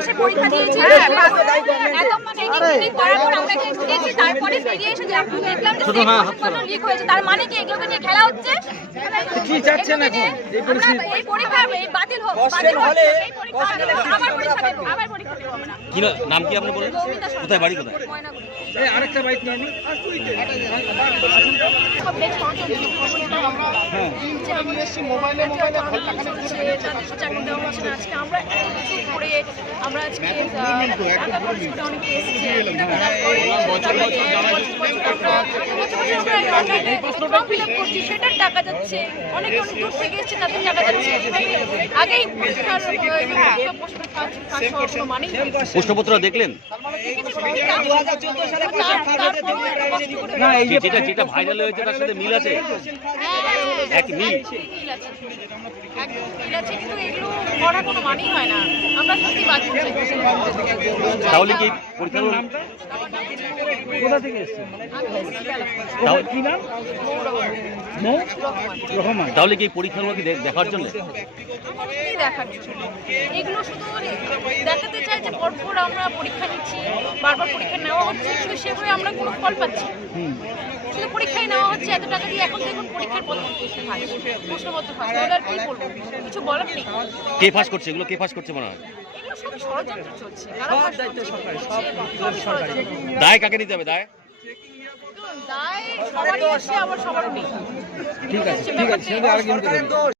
এসে পরীক্ষা দিয়েছি। এতক্ষণ এই ডিগ্রি করার পর আমরা দিয়েছি তারপরে বেরিয়ে এসে দেখলাম যে শুধু হ্যাঁ, লিক হয়েছে। তার মানে কি এগুলোকে নিয়ে খেলা হচ্ছে? কি চাচ্ছেন এখন? এই পরীক্ষা এই বাতিল হোক বাতিল হলে আবার পরীক্ষা দেব আবার পরীক্ষা দেব আমরা। কি নাম কি আপনি বলেন কোথায় বাড়ি কোথায়? আরেকটা বাইক নিয়ে আনি সব next যে আমাদের মোবাইলে মোবাইলে ঘণ্টা চলছে তাদেরকে চাকরি দেওয়া হচ্ছে না। আজকে আমরা এত কিছু করে আমরা আজকে ফর্ম ফিল আপ করছি সেটার টাকা যাচ্ছে অনেকে অনেক দূর থেকে এসেছে তাদের টাকা যাচ্ছে আগেই প্রশ্নপত্র দেখলেন যেটা যেটা ভাইরাল হয়েছে তার সাথে মিল আছে এক মিল। তাহলে কি পরীক্ষার হল- কোথা থেকে এসেছেন? তাহলে কি নাম? মৌ? রহমান। তাহলে কি পরীক্ষার কি দেখার জন্য? দেখার জন্য এগুলো শুধু দেখাতে চাই যে পরপর আমরা পরীক্ষা নিচ্ছি বারবার পরীক্ষা নেওয়া হচ্ছে কিন্তু সেভাবে আমরা কোনো ফল পাচ্ছি না। শুধু পরীক্ষায় নেওয়া হচ্ছে এত টাকা দিয়ে এখন দেখুন পরীক্ষার পদ্ধতি ফাঁস প্রশ্নপত্র ফাঁস আর কি করব কিছু বলার নেই। কে ফাঁস করছে? এগুলো কে ফাঁস করছে মনে হয়? এগুলো সব ষড়যন্ত্র চলছে। দায় কাকে নিতে হবে? দায়? দায় সবারই আছে আবার সবারও নেই। ঠিক আছে ঠিক